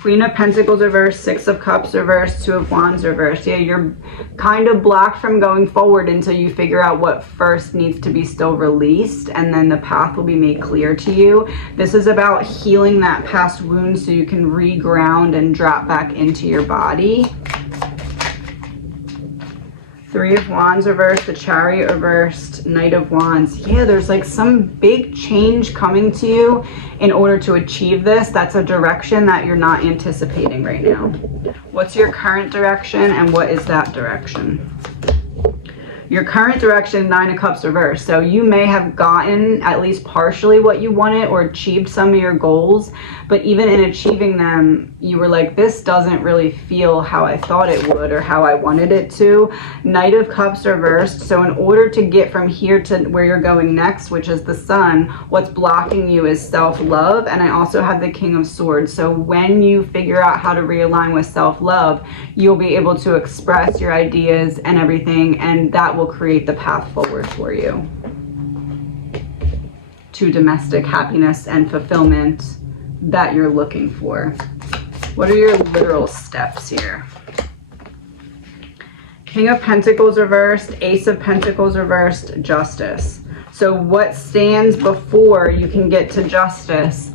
Queen of Pentacles reversed, 6 of Cups reversed, 2 of Wands reversed. Yeah, you're kind of blocked from going forward until you figure out what first needs to be still released, and then the path will be made clear to you. This is about healing that past wound so you can reground and drop back into your body. 3 of Wands reversed, the Chariot reversed, Knight of Wands. Yeah, there's like some big change coming to you in order to achieve this. That's a direction that you're not anticipating right now. What's your current direction and what is that direction? Your current direction, 9 of Cups reversed. So you may have gotten at least partially what you wanted or achieved some of your goals, but even in achieving them, you were like, this doesn't really feel how I thought it would or how I wanted it to. Knight of Cups reversed. So in order to get from here to where you're going next, which is the Sun, what's blocking you is self-love. And I also have the King of Swords. So when you figure out how to realign with self-love, you'll be able to express your ideas and everything, and that will create the path forward for you to domestic happiness and fulfillment that you're looking for. What are your literal steps here? King of Pentacles reversed, Ace of Pentacles reversed, Justice. So what stands before you can get to justice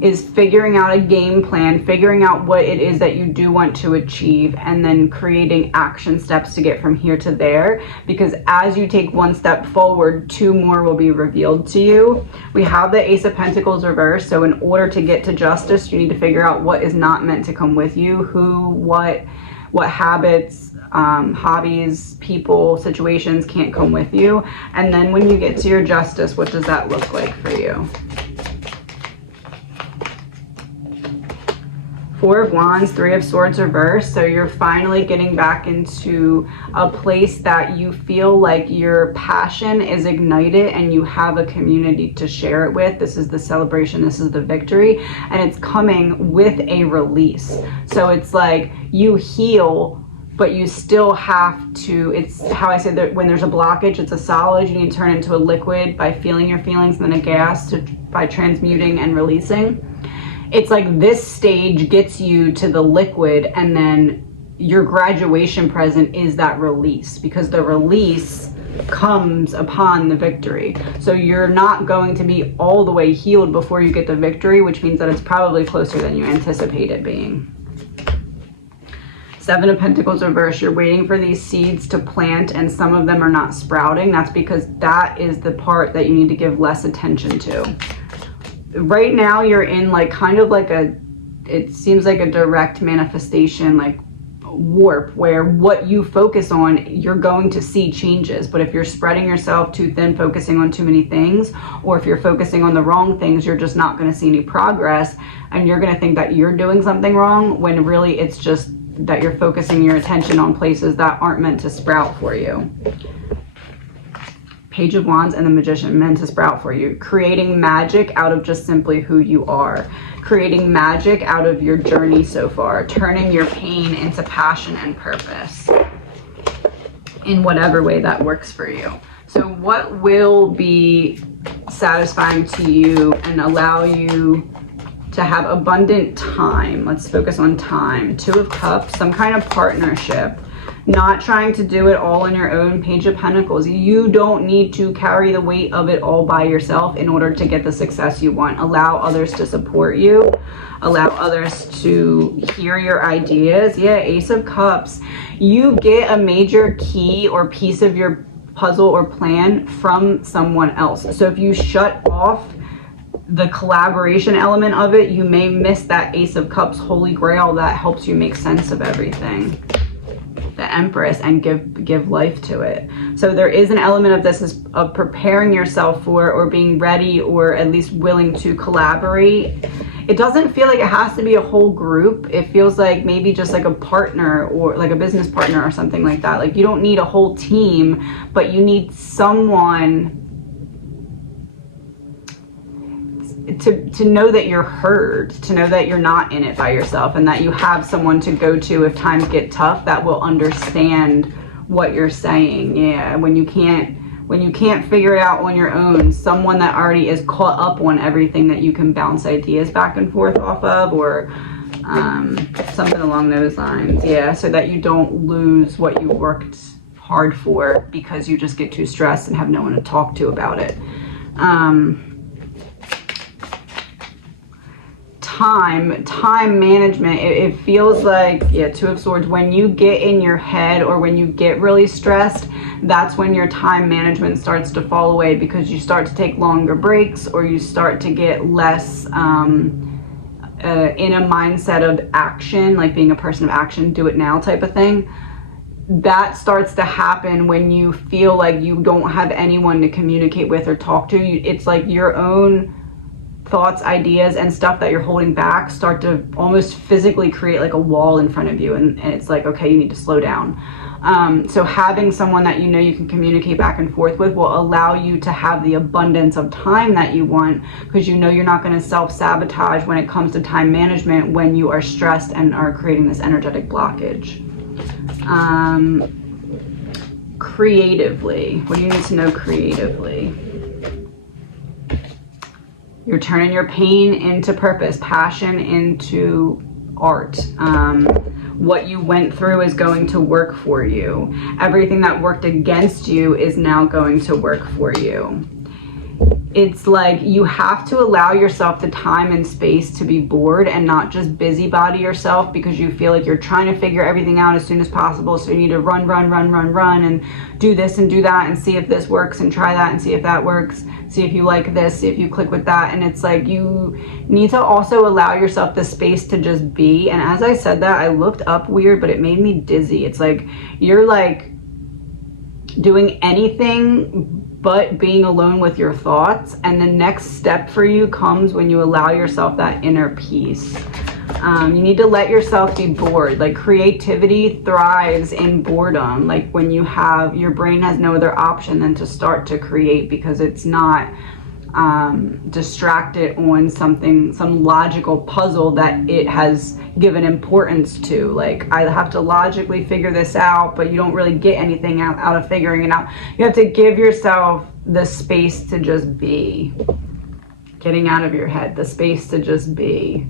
is figuring out a game plan, figuring out what it is that you do want to achieve, and then creating action steps to get from here to there. Because as you take one step forward, 2 more will be revealed to you. We have the Ace of Pentacles reversed. So in order to get to justice, you need to figure out what is not meant to come with you, who, what habits, hobbies, people, situations can't come with you. And then when you get to your justice, what does that look like for you? 4 of Wands, 3 of Swords reversed. So you're finally getting back into a place that you feel like your passion is ignited and you have a community to share it with. This is the celebration, this is the victory, and it's coming with a release. So it's like you heal, but you still have to, it's how I say that when there's a blockage, it's a solid, you need to turn into a liquid by feeling your feelings, and then a gas by transmuting and releasing. It's like this stage gets you to the liquid, and then your graduation present is that release, because the release comes upon the victory. So you're not going to be all the way healed before you get the victory, which means that it's probably closer than you anticipate it being. 7 of Pentacles reversed. You're waiting for these seeds to plant, and some of them are not sprouting. That's because that is the part that you need to give less attention to. Right now you're in like kind of like it seems like a direct manifestation, like warp, where what you focus on, you're going to see changes. But if you're spreading yourself too thin, focusing on too many things, or if you're focusing on the wrong things, you're just not going to see any progress, and you're going to think that you're doing something wrong, when really it's just that you're focusing your attention on places that aren't meant to sprout for you. Page of Wands and the Magician meant to sprout for you. Creating magic out of just simply who you are. Creating magic out of your journey so far. Turning your pain into passion and purpose. In whatever way that works for you. So what will be satisfying to you and allow you to have abundant time? Let's focus on time. 2 of Cups, some kind of partnership. Not trying to do it all on your own. Page of Pentacles. You don't need to carry the weight of it all by yourself in order to get the success you want. Allow others to support you. Allow others to hear your ideas. Yeah, Ace of Cups. You get a major key or piece of your puzzle or plan from someone else. So if you shut off the collaboration element of it, you may miss that Ace of Cups holy grail that helps you make sense of everything. The Empress, and give life to it. So there is an element of this of preparing yourself for, or being ready, or at least willing to collaborate. It doesn't feel like it has to be a whole group. It feels like maybe just like a partner, or like a business partner or something like that. Like you don't need a whole team, but you need someone to know that you're heard, to know that you're not in it by yourself, and that you have someone to go to if times get tough that will understand what you're saying. Yeah, when you can't figure it out on your own, someone that already is caught up on everything that you can bounce ideas back and forth off of, or something along those lines. Yeah, so that you don't lose what you worked hard for because you just get too stressed and have no one to talk to about it. Time management, it feels like, yeah, 2 of Swords, when you get in your head or when you get really stressed, that's when your time management starts to fall away, because you start to take longer breaks, or you start to get less in a mindset of action, like being a person of action, do it now type of thing. That starts to happen when you feel like you don't have anyone to communicate with or talk to. It's like your own thoughts, ideas, and stuff that you're holding back start to almost physically create like a wall in front of you, and it's like, okay, you need to slow down. So having someone that you know you can communicate back and forth with will allow you to have the abundance of time that you want, because you know you're not going to self-sabotage when it comes to time management when you are stressed and are creating this energetic blockage. Creatively, what do you need to know creatively? You're turning your pain into purpose, passion into art. What you went through is going to work for you. Everything that worked against you is now going to work for you. It's like you have to allow yourself the time and space to be bored and not just busybody yourself because you feel like you're trying to figure everything out as soon as possible. So you need to run and do this and do that and see if this works and try that and see if that works. See if you like this, see if you click with that. And it's like you need to also allow yourself the space to just be. And as I said that, I looked up weird, but it made me dizzy. It's like you're like doing anything but being alone with your thoughts, and the next step for you comes when you allow yourself that inner peace. You need to let yourself be bored. Like creativity thrives in boredom. Like when you have, your brain has no other option than to start to create, because it's not distracted on something, some logical puzzle that it has given importance to. Like, I have to logically figure this out, but you don't really get anything out of figuring it out. You have to give yourself the space to just be. Getting out of your head, the space to just be.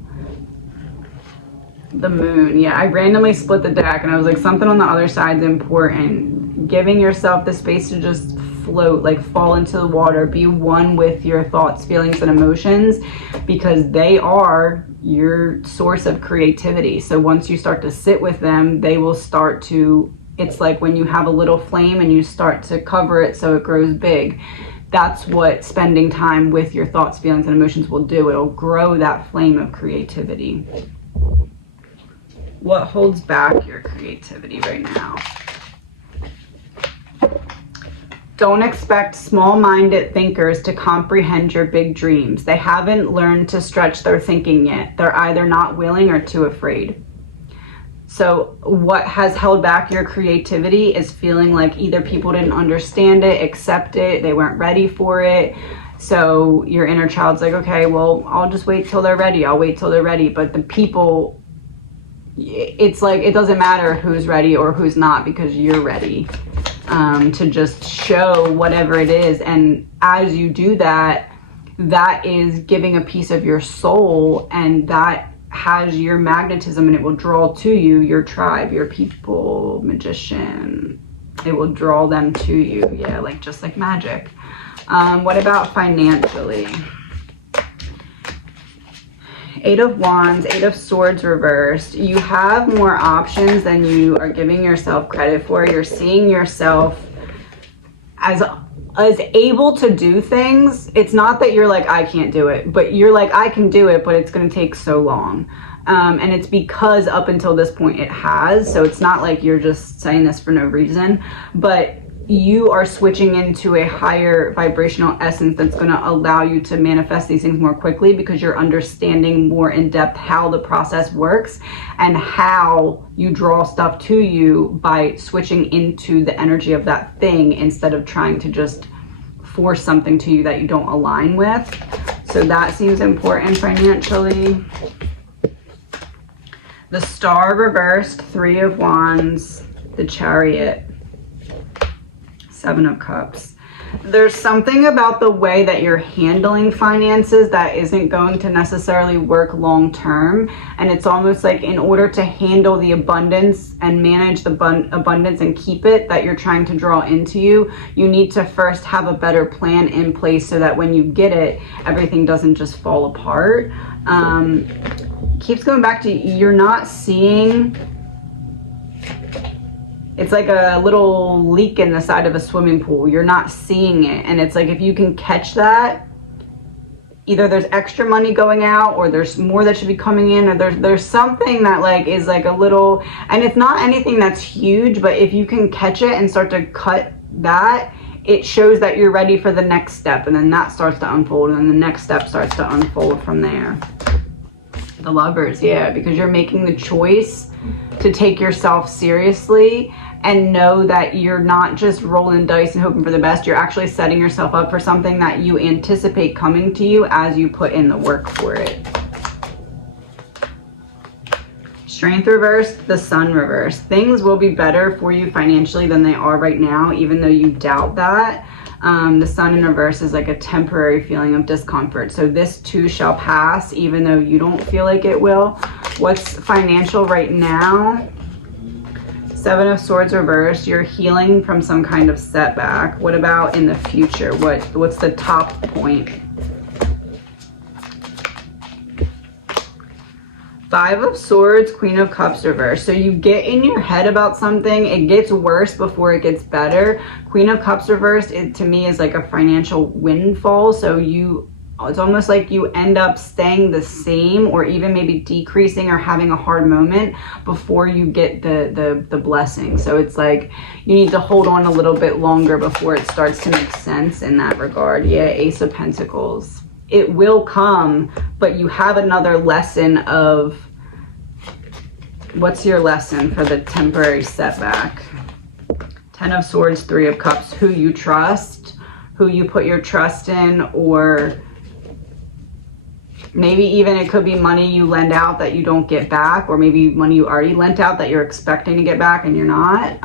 The Moon. Yeah, I randomly split the deck and I was like, something on the other side is important. Giving yourself the space to just float, like fall into the water, be one with your thoughts, feelings, and emotions, because they are your source of creativity. So once you start to sit with them, they will start to, it's like when you have a little flame and you start to cover it so it grows big. That's what spending time with your thoughts, feelings, and emotions will do. It'll grow that flame of creativity. What holds back your creativity right now? Don't expect small-minded thinkers to comprehend your big dreams. They haven't learned to stretch their thinking yet. They're either not willing or too afraid. So what has held back your creativity is feeling like either people didn't understand it, accept it, they weren't ready for it. So your inner child's like, okay, well, I'll just wait till they're ready. I'll wait till they're ready. But the people, it's like, it doesn't matter who's ready or who's not, because you're ready to just show whatever it is. And as you do that, that is giving a piece of your soul, and that has your magnetism, and it will draw to you your tribe, your people, magician. It will draw them to you. Yeah, like just like magic. What about financially? 8 of Wands, 8 of Swords reversed. You have more options than you are giving yourself credit for. You're seeing yourself as able to do things. It's not that you're like, I can't do it, but you're like, I can do it, but it's going to take so long. And it's because up until this point it has. So it's not like you're just saying this for no reason, but you are switching into a higher vibrational essence that's going to allow you to manifest these things more quickly, because you're understanding more in depth how the process works and how you draw stuff to you by switching into the energy of that thing instead of trying to just force something to you that you don't align with. So that seems important financially. The Star reversed, 3 of Wands, the Chariot, 7 of Cups. There's something about the way that you're handling finances that isn't going to necessarily work long term. And it's almost like in order to handle the abundance and manage the abundance and keep it that you're trying to draw into you, you need to first have a better plan in place so that when you get it, everything doesn't just fall apart. Keeps going back to, you're not seeing, it's like a little leak in the side of a swimming pool. You're not seeing it. And it's like, if you can catch that, either there's extra money going out, or there's more that should be coming in, or there's something that like is like a little, and it's not anything that's huge, but if you can catch it and start to cut that, it shows that you're ready for the next step. And then that starts to unfold, and then the next step starts to unfold from there. The Lovers, yeah, because you're making the choice to take yourself seriously and know that you're not just rolling dice and hoping for the best. You're actually setting yourself up for something that you anticipate coming to you as you put in the work for it. Strength reversed, the Sun reversed. Things will be better for you financially than they are right now, even though you doubt that. The Sun in reverse is like a temporary feeling of discomfort. So this too shall pass, even though you don't feel like it will. What's financial right now? 7 of Swords reversed. You're healing from some kind of setback. What about in the future? What's the top point? 5 of Swords, Queen of Cups reversed. So you get in your head about something, it gets worse before it gets better. Queen of Cups reversed, it to me is like a financial windfall. So it's almost like you end up staying the same, or even maybe decreasing or having a hard moment before you get the blessing. So it's like you need to hold on a little bit longer before it starts to make sense in that regard. Yeah, Ace of Pentacles. It will come, but you have another lesson of, what's your lesson for the temporary setback? 10 of Swords, 3 of Cups. Who you trust, who you put your trust in, or maybe even it could be money you lend out that you don't get back, or maybe money you already lent out that you're expecting to get back and you're not.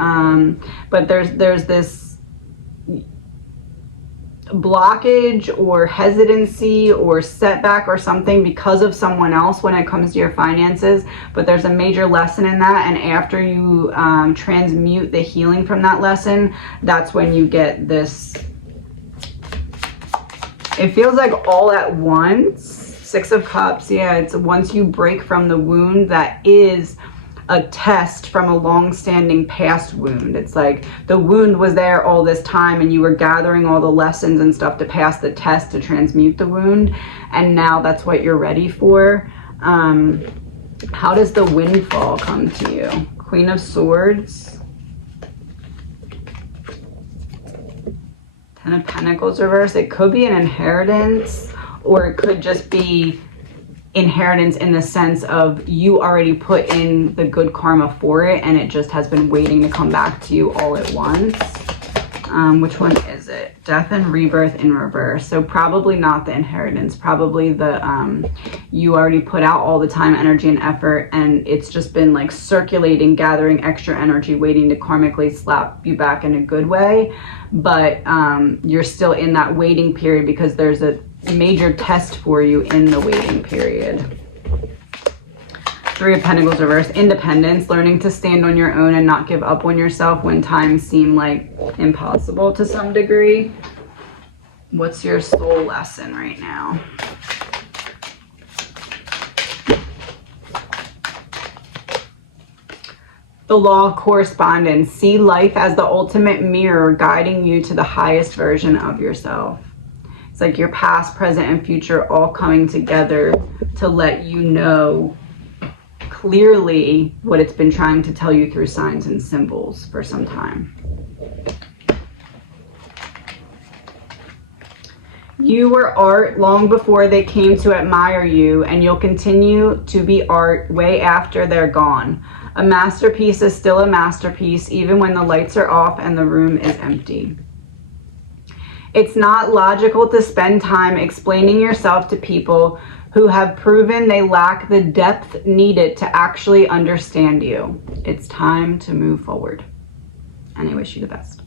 But there's this blockage or hesitancy or setback or something because of someone else when it comes to your finances, but there's a major lesson in that, and after you transmute the healing from that lesson, that's when you get this, it feels like all at once. 6 of Cups, yeah, it's once you break from the wound that is a test from a long-standing past wound. It's like the wound was there all this time and you were gathering all the lessons and stuff to pass the test to transmute the wound, and now that's what you're ready for. How does the windfall come to you? Queen of Swords, 10 of Pentacles reverse. It could be an inheritance, or it could just be inheritance in the sense of you already put in the good karma for it and it just has been waiting to come back to you all at once. Which one is it? Death and rebirth in reverse. So probably not the inheritance, probably the you already put out all the time, energy, and effort, and it's just been like circulating, gathering extra energy, waiting to karmically slap you back in a good way. But you're still in that waiting period because there's a major test for you in the waiting period. Three of Pentacles reverse. Independence, learning to stand on your own and not give up on yourself when times seem like impossible to some degree. What's your soul lesson right now? The law of correspondence. See life as the ultimate mirror guiding you to the highest version of yourself. It's like your past, present, and future all coming together to let you know clearly what it's been trying to tell you through signs and symbols for some time. You were art long before they came to admire you, and you'll continue to be art way after they're gone. A masterpiece is still a masterpiece, even when the lights are off and the room is empty. It's not logical to spend time explaining yourself to people who have proven they lack the depth needed to actually understand you. It's time to move forward. And I wish you the best.